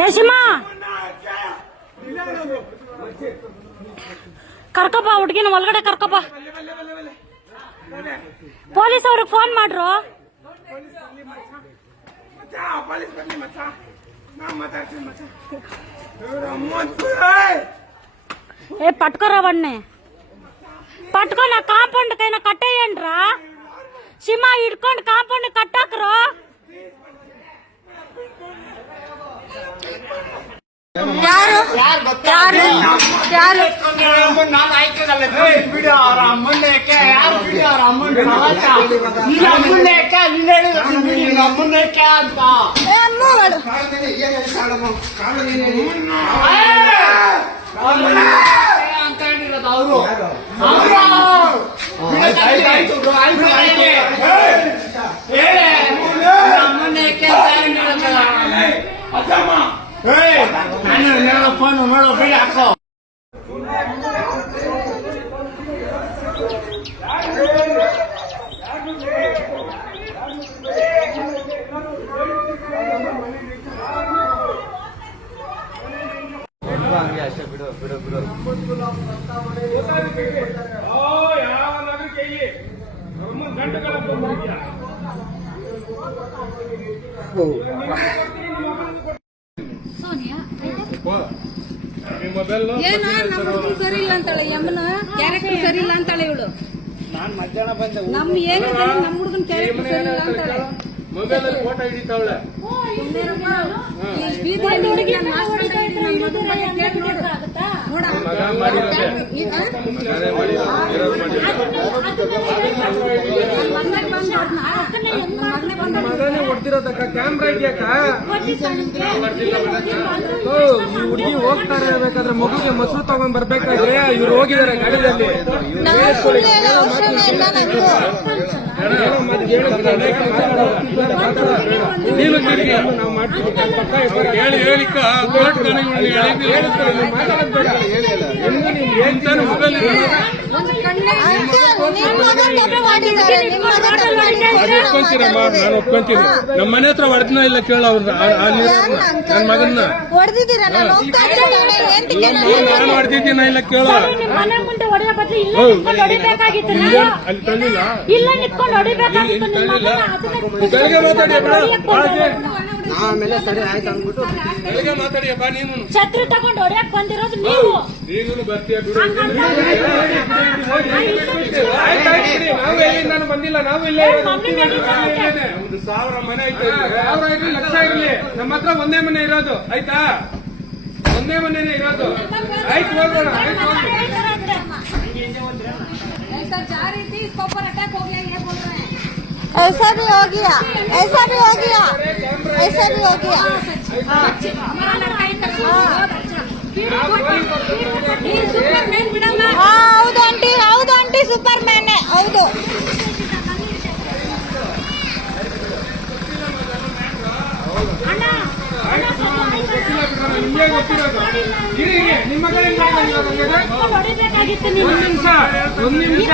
ಯಶಿಮಾ ಕರ್ಕಪ್ಪ ಹುಡುಗಿನ ಒಳಗಡೆ ಕರ್ಕಪ್ಪ. ಪೊಲೀಸ್ ಅವ್ರಿಗೆ ಫೋನ್ ಮಾಡ್ರು. ఏ పట్టుకోరా వాడిని పట్టుకో. నా కాంపౌండ్ కైనా కట్టేయండిరా. సిమా ఇడుకోండి కాంపౌండ్ కట్టాకరు. ಯಾರು ಯಾರು ಯಾರು ಅಂತ ಹೇಳಿರೋದು ಅವರು. ನಾನು ಫೋನ್ ಮಾಡೋ ಬಿಡಿ ಹಾಕೋ. ಅಷ್ಟೇ ಬಿಡು ಬಿಡು ಬಿಡು. ಏನ ನಮ್ಮ ಹುಡುಗನ್ ಸರಿ ಇಲ್ಲ ಅಂತಾಳೆ, ಯಮ್ಮನ ಕ್ಯಾರೆಕ್ಟರ್ ಸರಿ ಇಲ್ಲ ಅಂತಾಳೆ ಇವಳು. ನಮ್ ಏನಿದೆ ನಮ್ಮ ಹುಡುಗನ್ ಕ್ಯಾರೆಕ್ಟರ್ ಸರಿ ಇಲ್ಲ ಅಂತಾಳೆ. ಮೊಬೈಲ್ ಅಲ್ಲಿ ಫೋಟೋ ಹಿಡಿತಾವಳೆ. ಹೊಡ್ದಿರೋದಕ್ಕ ಕ್ಯಾಮ್ರಾ ಇದೆಯಕ್ಕ. ಈ ಹುಡುಗಿ ಹೋಗ್ತಾರೆ ಇರ್ಬೇಕಾದ್ರೆ ಮಗುಗೆ ಮೊಸರು ತಗೊಂಡ್ ಬರ್ಬೇಕಾದ್ರೆ ಇವ್ರು ಹೋಗಿದ್ದಾರೆ ಗಾಡಿಯಲ್ಲಿ. ನೀನು ನಾವು ಮಾಡ್ತೀವಿ ಹೇಳಿ ಹೇಳಿಕ ಮೊಬೈಲ್ ಒಪ್ಕೊಂತೀರಮ್ಮ, ನಾನು ಒಪ್ಕೊಂತೀನಿ. ನಮ್ಮ ಮನೆ ಹತ್ರ ಹೊಡೆದ್ನ ಇಲ್ಲ ಕೇಳ ಅವ್ರ ನನ್ನ ಮಗನ್ನ ನಾನು ಹೊಡೆದಿದ್ದೀನ ಇಲ್ಲ ಕೇಳ. ಅಲ್ಲಿ ತಂದಿಲ್ಲ ಬೆಳಗ್ಗೆ ಮಾತಾಡಿಯಪ್ಪ ನೀನು. ಛತ್ರಿ ತಗೊಂಡು ಹೊಡ್ಯಾಕ್ ಬಂದಿರೋದು ನೀವು. ಈಗಲೂ ಬರ್ತೀಯ ಬಿಡು. ನಾವು ಎಲ್ಲಿಂದಾನು ಬಂದಿಲ್ಲ. ನಾವು ಇಲ್ಲೇ 1,000 ಮನೆ ಐತೆ. 1,000 ಇರಲಿ ಲಕ್ಷ ಇರಲಿ, ನಮ್ಮ ಹತ್ರ ಒಂದೇ ಮನೆ ಇರೋದು. ಆಯ್ತಾ? ಒಂದೇ ಮನೆನೇ ಇರೋದು. ಆಯ್ತು ಹೋಗೋಣ. ऐसा भी हो गया, ऐसा भी हो गया, ऐसा भी हो गया. ಹೌದು ಆಂಟಿ, ಹೌದು ಆಂಟಿ, ಸೂಪರ್ ಮ್ಯಾನ್ ಹೌದು. ನಿಮ್ಗೆ ಗೊತ್ತಿರೋದು. ನಿಮ್ಮ ಕಡೆ ಹೊಡಿಬೇಕಾಗಿತ್ತು ನೀವು. ಒಂದು ನಿಮಿಷ